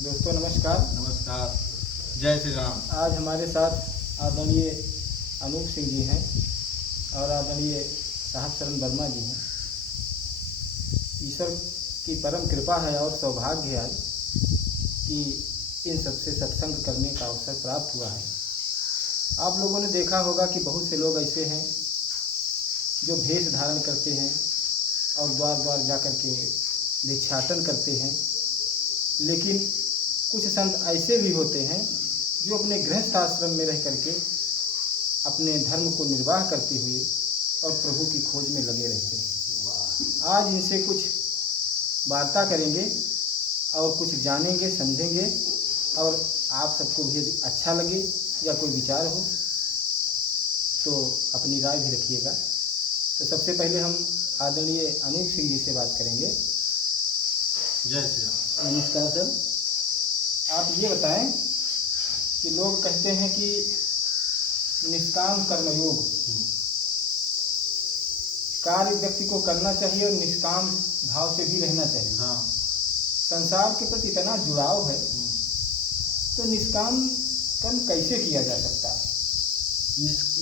दोस्तों नमस्कार। नमस्कार। जय श्री राम। आज हमारे साथ आदरणीय अनूप सिंह जी हैं और आदरणीय साहब शरण वर्मा जी हैं। ईश्वर की परम कृपा है और सौभाग्य है आज कि इन सबसे सत्संग करने का अवसर प्राप्त हुआ है। आप लोगों ने देखा होगा कि बहुत से लोग ऐसे हैं जो भेष धारण करते हैं और द्वार द्वार जा कर के भिक्षाटन करते हैं, लेकिन कुछ संत ऐसे भी होते हैं जो अपने गृहस्थ आश्रम में रह करके अपने धर्म को निर्वाह करते हुए और प्रभु की खोज में लगे रहते हैं। आज इनसे कुछ वार्ता करेंगे और कुछ जानेंगे, समझेंगे, और आप सबको भी यदि अच्छा लगे या कोई विचार हो तो अपनी राय भी रखिएगा। तो सबसे पहले हम आदरणीय अनूप सिंह जी से बात करेंगे। जय श्री राम। नमस्कार सर। आप ये बताएं कि लोग कहते हैं कि निष्काम कर्मयोग कार्य व्यक्ति को करना चाहिए और निष्काम भाव से भी रहना चाहिए। हाँ। संसार के प्रति इतना जुड़ाव है तो निष्काम कर्म कैसे किया जा सकता है?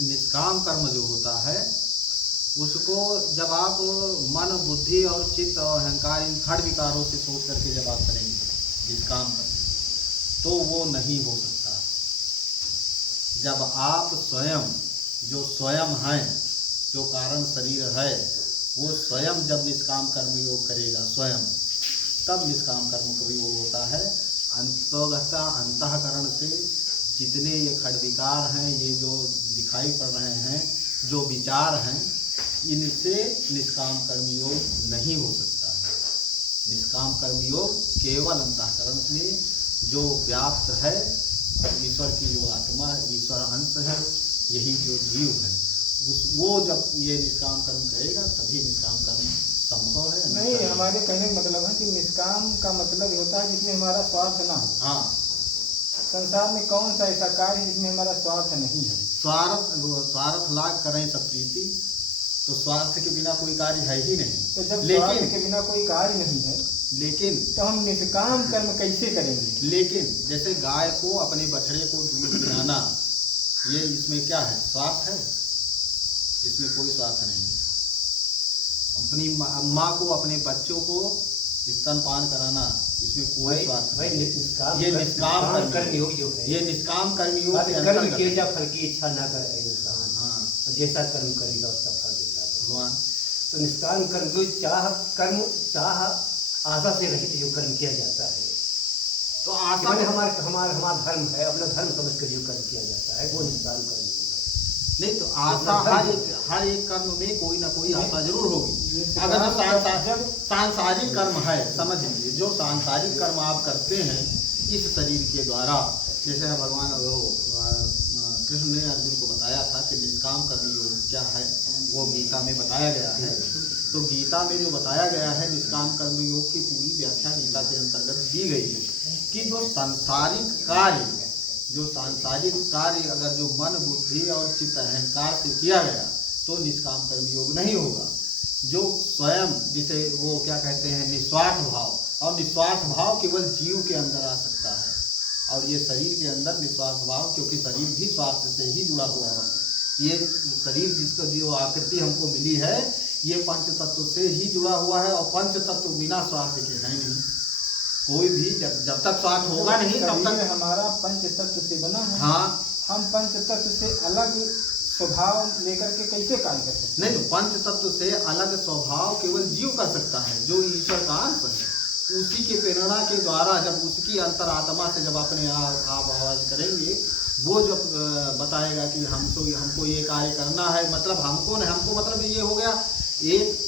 निष्काम कर्म जो होता है उसको जब आप मन, बुद्धि और चित्त और अहंकार इन खड़ विकारों से सोच करके जब आप करेंगे निष्काम कर्म तो वो नहीं हो सकता। जब आप स्वयं जो स्वयं हैं, जो कारण शरीर है, वो स्वयं जब निष्काम कर्म योग करेगा स्वयं, तब निष्काम कर्म का योग होता है। अंतःकरण से जितने ये खड़ विकार हैं, ये जो दिखाई पड़ रहे हैं, जो विचार हैं, इनसे निष्काम कर्मयोग नहीं हो सकता है। निष्काम कर्मयोग केवल अंतःकरण में जो व्याप्त है, ईश्वर की जो आत्मा, ईश्वर अंश है, यही जो जीव है, वो जब ये निष्काम कर्म करेगा तभी निष्काम कर्म संभव है। नहीं, हमारे कहने का मतलब है कि निष्काम का मतलब ये होता है जिसमें हमारा स्वार्थ ना हो। हाँ। संसार में कौन सा ऐसा कार्य जिसमें हमारा स्वार्थ नहीं है? स्वार्थ लाग करें सब प्रीति, तो स्वार्थ के बिना कोई कार्य है ही नहीं। तो जब स्वार्थ के बिना कोई कार्य नहीं है, लेकिन तो हम निष्काम कर्म कैसे करेंगे? लेकिन जैसे गाय को अपने बछड़े को दूध पिलाना, ये इसमें क्या है? स्वार्थ है? इसमें कोई स्वार्थ नहीं। अपनी माँ को अपने बच्चों को स्तनपान कराना, इसमें कोई स्वार्थ नहीं। ये निष्काम कर्मयोग है। ये निष्काम कर्मयोग के कर्म किए जा फल की इच्छा ना करे इंसान। हाँ। जैसा कर्म करेगा उसका फल देगा भगवान। तो निष्काम कर्म को चाह आशा से रहित जो कर्म किया जाता है, तो आशा में हमारा धर्म है, अपना धर्म समझ कर जो कर्म किया जाता है वो निष्काम कर्म है। नहीं तो आशा हर एक कर्म में कोई ना कोई आशा जरूर होगी। अगर जो सांसारिक कर्म है, समझ लीजिए, जो सांसारिक कर्म आप करते हैं इस शरीर के द्वारा, जैसे भगवान कृष्ण ने अर्जुन को बताया था कि निष्काम कर्म योग क्या है, वो गीता में बताया गया है। तो गीता में जो बताया गया है निष्काम कर्म योग की पूरी व्याख्या गीता के अंतर्गत दी गई है कि जो सांसारिक कार्य अगर जो मन, बुद्धि और चित्त अहंकार से किया गया तो निष्काम कर्म योग नहीं होगा। जो स्वयं, जिसे वो क्या कहते हैं, निस्वार्थ भाव, और निस्वार्थ भाव केवल जीव के अंदर आ सकता है। और ये शरीर के अंदर निस्वार्थ भाव, क्योंकि शरीर भी स्वार्थ से ही जुड़ा हुआ है। ये शरीर जिसको जो आकृति हमको मिली है, ये पंच तत्व से ही जुड़ा हुआ है, और पंच तत्व बिना स्वार्थ के है नहीं। कोई भी जब तक स्वार्थ होगा नहीं तब तक हमारा पंच तत्व से बना है। हाँ। हम पंच तत्व से अलग स्वभाव लेकर के कैसे कार्य कर सकते? नहीं, तो पंच तत्व से अलग स्वभाव केवल जीव कर सकता है, जो ईश्वर का अंश है। उसी के प्रेरणा के द्वारा जब उसकी अंतरात्मा से जब अपने आप आवाज करेंगे, वो जब बताएगा कि हमको ये कार्य करना है, मतलब हमको नहीं, हमको मतलब ये हो गया एक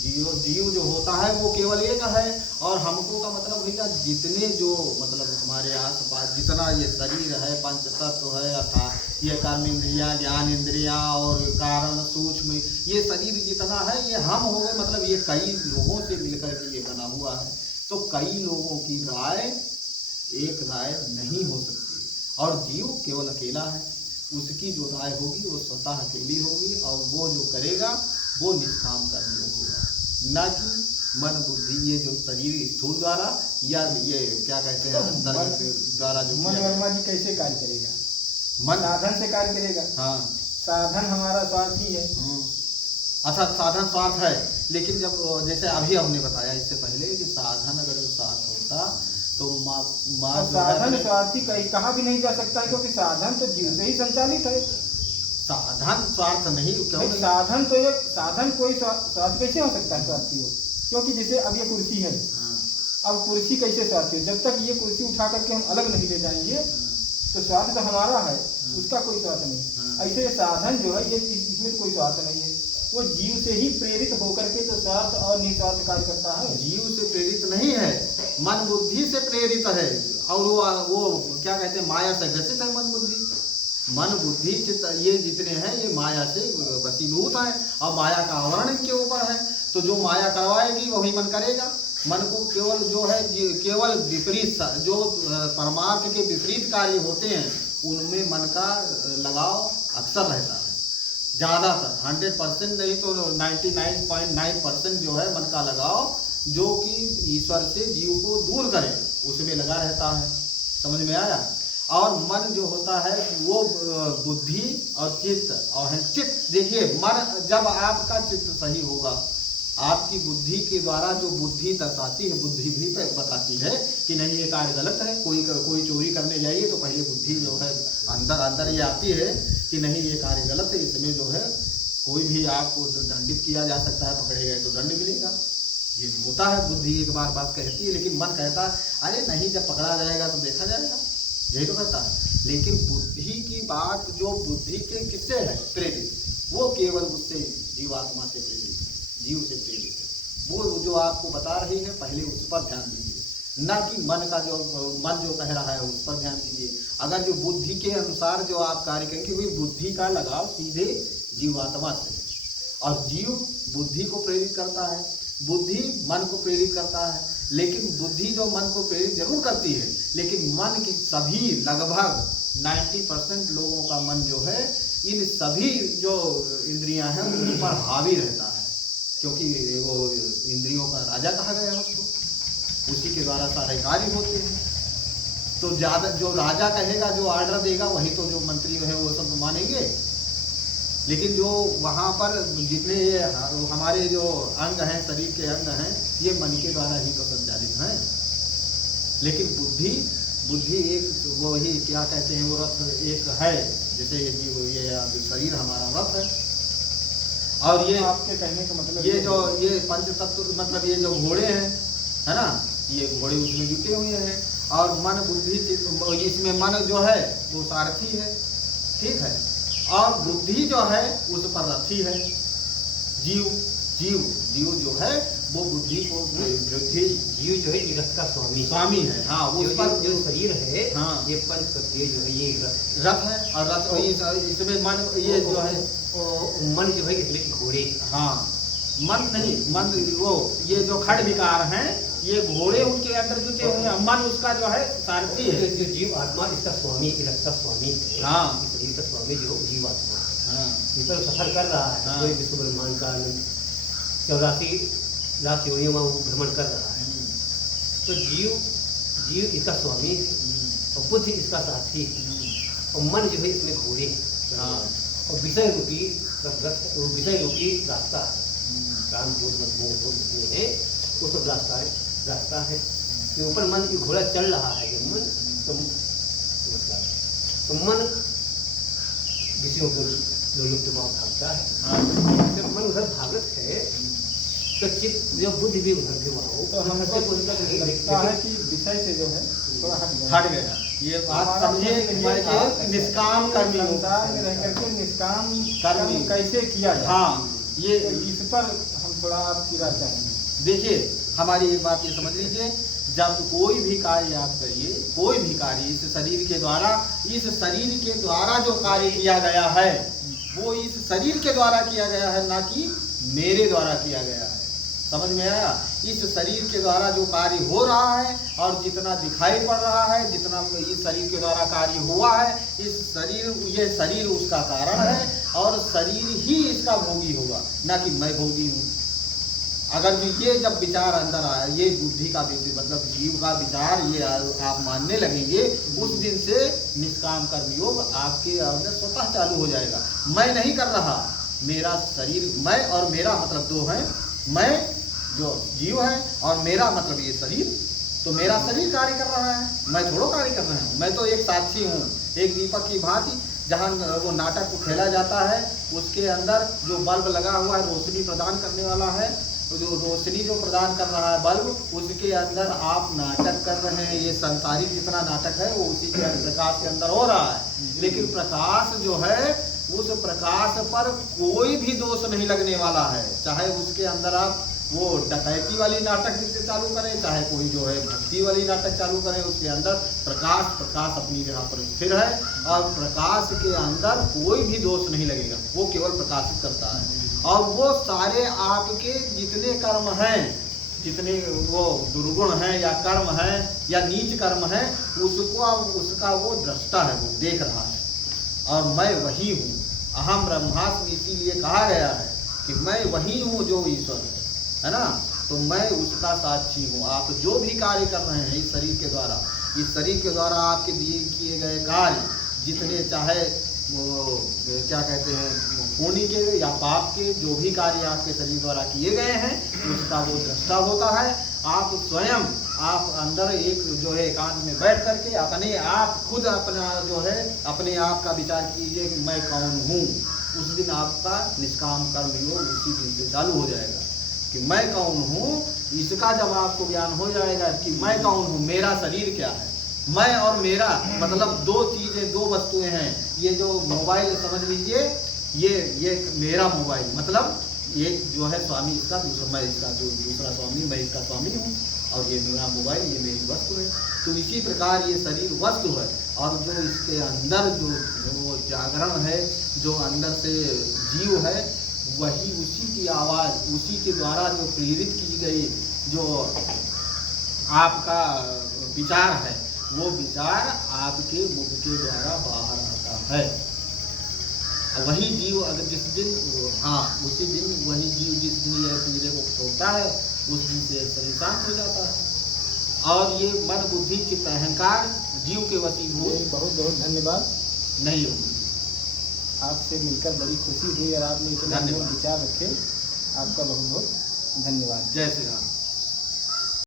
जीव जो होता है वो केवल एक है, और हमको का मतलब भैया जितने जो मतलब हमारे आसपास जितना ये शरीर है, पंच तत्व है, अर्थात ये कर्म इंद्रिया, ज्ञान इंद्रिया और कारण सूक्ष्म, ये शरीर जितना है ये हम हो गए। मतलब ये कई लोगों से मिलकर के ये बना हुआ है। तो कई लोगों की राय एक राय नहीं हो सकती, और जीव केवल अकेला है। उसकी जो राय होगी वो स्वतः अकेली होगी, और वो जो करेगा वो निष्काम कर्म योग होगा, न कि मन बुद्धि ये जो शरीर स्थूल द्वारा या ये क्या कहते हैं अंतर्गत द्वारा जो मन किया वर्मा जी कैसे कार्य करेगा? मन साधन से कार्य करेगा। हाँ साधन हमारा स्वार्थी है। अच्छा साधन स्वार्थ है, लेकिन जब जैसे अभी हमने बताया इससे पहले कि साधन अगर स्वार्थ होता तो और साधन स्वार्थी कहा भी नहीं जा सकता है, क्योंकि साधन तो जीव से ही संचालित है। साधन स्वार्थ नहीं क्यों नहीं? साधन तो एक साधन कोई स्वार्थ कैसे हो सकता है स्वार्थी हो? क्योंकि जैसे अब ये कुर्सी है, अब कुर्सी कैसे स्वार्थी हो? जब तक ये कुर्सी उठा करके हम अलग नहीं ले जाएंगे तो स्वार्थ तो हमारा है, उसका कोई स्वार्थ नहीं। ऐसे साधन जो है ये इसमें कोई स्वार्थ नहीं है, वो जीव से ही प्रेरित होकर के तो स्वार्थ और निस्वार्थ कार्य करता है। जीव से प्रेरित नहीं है, मन बुद्धि से प्रेरित है। और वो क्या कहते हैं माया से ग्रसित है मन बुद्धि। मन बुद्धि चित्त ये जितने हैं ये माया से वशीभूत है और माया का आवरण इनके ऊपर है। तो जो माया करवाएगी वही मन करेगा। मन को केवल जो है केवल विपरीत जो परमार्थ के विपरीत कार्य होते हैं उनमें मन का लगाव अक्सर रहता है। ज़्यादातर 100% नहीं तो 99.9% जो है मन का लगाव जो कि ईश्वर से जीव को दूर करे उसमें लगा रहता है। समझ में आया? और मन जो होता है वो बुद्धि और चित्त और चित्त, देखिए मन जब आपका चित्त सही होगा, आपकी बुद्धि के द्वारा जो बुद्धि दर्शाती है, बुद्धि भी बताती है कि नहीं ये कार्य गलत है। कोई चोरी करने जाइए तो पहले बुद्धि जो है अंदर ये आती है कि नहीं ये कार्य गलत है, इसमें जो है कोई भी आपको दंडित किया जा सकता है, पकड़े गए तो दंड मिलेगा। ये होता है, बुद्धि एक बार बात कहती है, लेकिन मन कहता है अरे नहीं जब पकड़ा जाएगा तो देखा जाएगा, यही तो कहता है। लेकिन बुद्धि की बात जो बुद्धि के किससे है प्रेरित, वो केवल उससे जीवात्मा से प्रेरित है, जीव से प्रेरित है। वो जो आपको बता रही है पहले उस पर ध्यान दीजिए, न कि मन जो कह रहा है उस पर ध्यान दीजिए। अगर जो बुद्धि के अनुसार जो आप कार्य करेंगे वही बुद्धि का लगाव सीधे जीवात्मा से, और जीव बुद्धि को प्रेरित करता है, बुद्धि मन को प्रेरित करता है। लेकिन बुद्धि जो मन को प्रेरित जरूर करती है, लेकिन मन की सभी लगभग 90% लोगों का मन जो है इन सभी जो इंद्रियां हैं उन पर हावी रहता है, क्योंकि वो इंद्रियों का राजा कहा गया है उसको, उसी के द्वारा सारे कार्य होते हैं। तो ज़्यादा जो राजा कहेगा, जो ऑर्डर देगा, वही तो जो मंत्री है वो सब मानेंगे। लेकिन जो वहाँ पर जितने ये हमारे जो अंग हैं, शरीर के अंग हैं, ये मन के द्वारा ही तो संचालित हैं। लेकिन बुद्धि एक वो ही क्या कहते हैं वो रथ एक है, जैसे ये शरीर हमारा रथ है। और ये आपके कहने का मतलब ये जो ये पंच तत्व मतलब ये जो घोड़े हैं, है ना, ये घोड़े उसमें जुटे हुए हैं। और मन बुद्धि इसमें मन जो है वो सारथी है, ठीक है, और बुद्धि जो है उस पर रथी है। जीव जो है वो बुद्धि को वृद्धि, जीव जो है ये रथ का स्वामी है। हाँ, उस पर जो शरीर है, हाँ, ये पंच तत्व जो है ये रथ है। और रथ इसमें मन ये जो है मन जो है इसमें घोड़े, हाँ, मन नहीं, मन वो ये जो खड़ विकार हैं ये घोड़े उनके अंदर जुटे हुए हैं, मन उसका जो है सारथी है। जो जीव आत्मा इसका स्वामी, रथ का स्वामी, हाँ, शरीर का स्वामी जो जीव आत्मा, हाँ, इस पर सफर कर रहा है। हाँ, पूरे विश्व ब्रह्मांड का 84 लाख योनियों में वो भ्रमण कर रहा है। तो जीव इसका स्वामी है और बुद्धि इसका साथी है, और मन जो है इसमें घोड़े, हाँ, और विषय रूपी रास्ता है। काम क्रोध मद मोह जितने हैं वो सब रास्ता है। कि ऊपर मन की घोड़ा चल रहा है, जब मन तो मन विषयों को लुप्त भागता है। जब मन उधर भागत है तो चित्त जो बुद्धि भी उधर के वहाँ हो, तो हमको लगता है कि विषय से जो है थोड़ा हट गया। ये बात समझिए, निष्काम कर्मी संसार में रह करके निष्काम कर्म कैसे किया जाए। हाँ, ये तो इस पर हम थोड़ा आपकी राय चाहेंगे। देखिए, हमारी एक बात ये समझ लीजिए, जब कोई भी कार्य आप करिए, कोई भी कार्य इस शरीर के द्वारा जो कार्य किया गया है वो इस शरीर के द्वारा किया गया है, ना कि मेरे द्वारा किया गया है। समझ में आया? इस शरीर के द्वारा जो कार्य हो रहा है और जितना दिखाई पड़ रहा है, जितना इस शरीर के द्वारा कार्य हुआ है, ये शरीर उसका कारण है और शरीर ही इसका भोगी होगा, ना कि मैं भोगी हूँ। अगर जो ये जब विचार अंदर आया, ये बुद्धि का मतलब जीव का विचार ये आप मानने लगेंगे, उस दिन से निष्काम कर्म योग आपके अंदर स्वतः चालू हो जाएगा। मैं नहीं कर रहा, मेरा शरीर, मैं और मेरा मतलब दो है, मैं जो जीव है और मेरा मतलब ये शरीर, तो मेरा शरीर कार्य कर रहा है, मैं थोड़ा कार्य कर रहा हूँ। मैं तो एक साक्षी हूँ, एक दीपक की भांति। जहाँ वो नाटक को खेला जाता है उसके अंदर जो बल्ब लगा हुआ है रोशनी प्रदान करने वाला है, तो जो रोशनी जो प्रदान कर रहा है बल्ब, उसके अंदर आप नाटक कर रहे हैं। ये संसारिक जितना नाटक है वो उसी के प्रकाश के अंदर हो रहा है, लेकिन प्रकाश जो है उस प्रकाश पर कोई भी दोष नहीं लगने वाला है। चाहे उसके अंदर आप वो डकैती वाली नाटक जिसे चालू करें, चाहे कोई जो है भक्ति वाली नाटक चालू करें, उसके अंदर प्रकाश अपनी जगह पर स्थिर है और प्रकाश के अंदर कोई भी दोष नहीं लगेगा, वो केवल प्रकाशित करता है। और वो सारे आपके जितने कर्म हैं, जितने वो दुर्गुण हैं या कर्म हैं या नीच कर्म हैं, उसका वो दृष्टा है, वो देख रहा है। और मैं वही हूँ, अहम ब्रह्मास्मि, इसीलिए कहा गया है कि मैं वही हूँ जो ईश्वर है ना। तो मैं उसका साक्षी हूँ। आप जो भी कार्य कर रहे हैं इस शरीर के द्वारा, इस शरीर के द्वारा आपके दिए किए गए कार्य जितने, चाहे वो क्या कहते हैं पुण्य के या पाप के, जो भी कार्य आपके शरीर द्वारा किए गए हैं उसका वो दृष्टा होता है। आप स्वयं आप अंदर एक जो है एकांत में बैठ करके अपने आप खुद अपना जो है अपने आप का विचार कीजिए कि मैं कौन हूँ। उस दिन आपका निष्काम कर्म योग उसी दिन से चालू हो जाएगा कि मैं कौन हूँ। इसका जब आपको ज्ञान हो जाएगा कि मैं कौन हूँ, मेरा शरीर क्या है, मैं और मेरा मतलब दो चीज़ें, दो वस्तुएं हैं। ये जो मोबाइल समझ लीजिए, ये मेरा मोबाइल मतलब ये जो है स्वामी इसका, दूसरा मैं इसका, जो दूसरा स्वामी मैं इसका स्वामी हूँ, और ये मेरा मोबाइल ये मेरी वस्तु है। तो इसी प्रकार ये शरीर वस्तु है, और जो इसके अंदर जो जागरण है, जो अंदर से जीव है, वही उसी की आवाज़, उसी के द्वारा जो प्रेरित की गई जो आपका विचार है, वो विचार आपके मुख के द्वारा बाहर आता है। वही जीव अगर जिस दिन, हाँ उसी दिन वही जीव जिस दिन यह पिंजरे को छोड़ता है उस दिन से शरीर शांत हो जाता है। और ये मन बुद्धि चित्त अहंकार जीव के वशीभूत। बहुत बहुत धन्यवाद। नहीं होगी। आपसे मिलकर बड़ी खुशी हुई और आपने इतने विचार रखे। आपका बहुत बहुत धन्यवाद। जय श्री राम।